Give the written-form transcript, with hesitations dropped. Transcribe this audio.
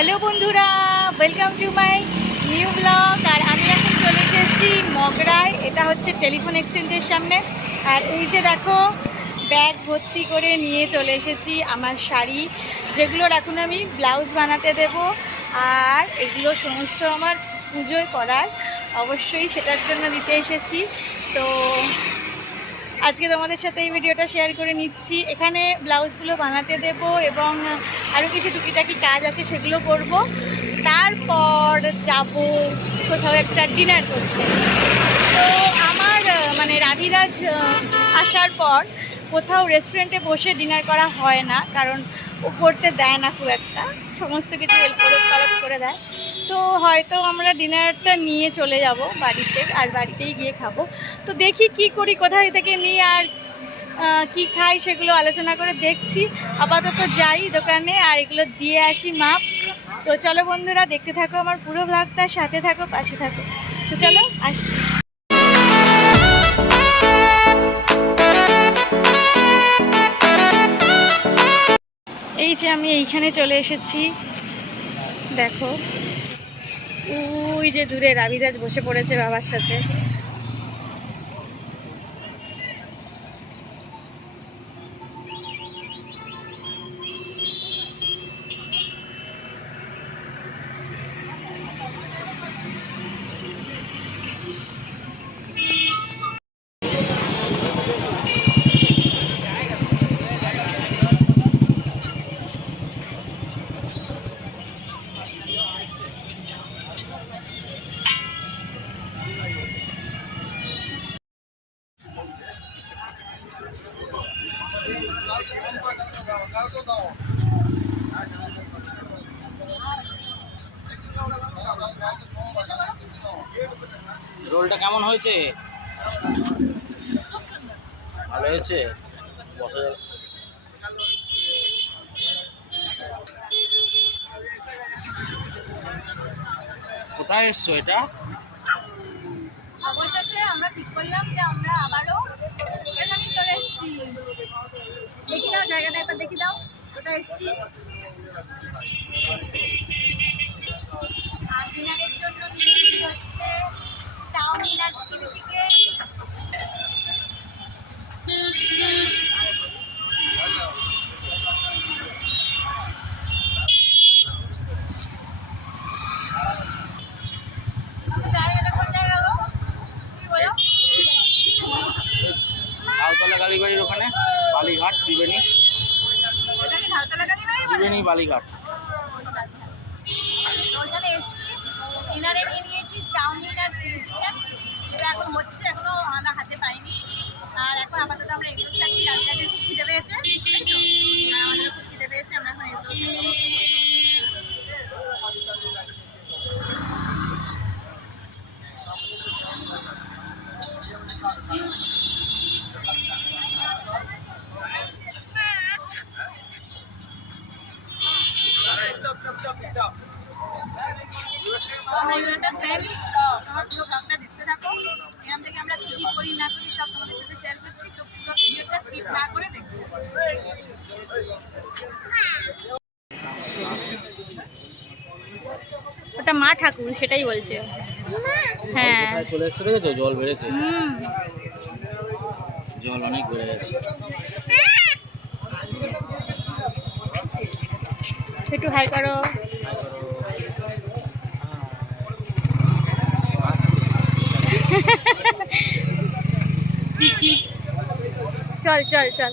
Hello বন্ধুরা, welcome to my new blog. আর আমি এখন চলে এসেছি মগরায়। এটা হচ্ছে টেলিফোন এক্সচেঞ্জের সামনে। আর এই যে দেখো, ব্যাগ ভর্তি করে নিয়ে চলে এসেছি আমার শাড়ি, যেগুলোর এখন আমি ব্লাউজ বানাতে দেব। আর এগুলো সমস্ত আমার পুজোয় করার, অবশ্যই সেটার জন্য দিতে এসেছি। তো আজকে তোমাদের সাথে এই ভিডিওটা শেয়ার করে নিচ্ছি। এখানে ব্লাউজগুলো বানাতে দেব এবং আরও কিছু টুকিটাকি কাজ আছে, সেগুলো করব। তারপর যাব কোথাও একটা ডিনার করতে। তো আমার রাধিরাজ আসার পর কোথাও রেস্টুরেন্টে বসে ডিনার করা হয় না, কারণ ও করতে দেয় না খুব একটা, সমস্ত কিছু হেল্প করে দেয়। তো হয়তো আমরা ডিনারটা নিয়ে চলে যাব বাড়িতে, আর বাড়িতেই গিয়ে খাবো। তো দেখি কি করি, কোথায় থেকে নিই আর কি খাই সেগুলো আলোচনা করে দেখছি। আপাতত যাই দোকানে আর এগুলো দিয়ে আসি মাপ। তো চলো বন্ধুরা, দেখতে থাকো আমার পুরো ব্লগটা, সাথে থাকো, পাশে থাকো। তো চলো আসছি। এই যে আমি এইখানে চলে এসেছি, দেখো ওই যে দূরে রাবিরাজ বসে পড়েছে বাবার সাথে। রোলটা কেমন হয়েছে? ভালো হয়েছে। বসা যাবে। কোথায় এসছো এটা? অবশেষে আমরা ঠিক করলাম যে আমরা আবারও এখানে চলে এসেছি। দেখি দাও জায়গাটা, একবার দেখি দাও কোথায় এসেছি। আর ডিনারের জন্য হচ্ছে চাউমিন আর চিলি চিকেন। ঝাউতলা কালীবাড়ির ওখানে বালিঘাট ত্রিবেণী। ত্রিবেণী বালিঘাট। ওইখানে এসেছি, ডিনারে নিয়ে নিয়েছি চাউমিন আর চিলি চিকেন। এটা এখন হচ্ছে, এখনো আমরা হাতে পাইনি। আর এখন আপাতত আমরা এগুলো খাচ্ছি। রাস্তায় খুব খিদে পেয়েছে, তাই তো? আমাদের খুব খিদে পেয়েছে, আমরা এখন এগুলো আমরা ইভেন্টটা খেয়ে নিই। তোমার পুরো ব্লগটা দেখতে থাকো। এখান থেকে আমরা কী কী করি না করি সব তোমাদের সাথে শেয়ার করছি। তো পুরো ভিডিওটা স্কিপ না করে দেখতে থাকো। ওটা মা ঠাকুর, সেটাই বলছে। হ্যাঁ চলে এসছে, দেখেছো জল বেড়েছে। জল অনেক বেড়ে গেছে। একটু হাই করো। চল চল চল।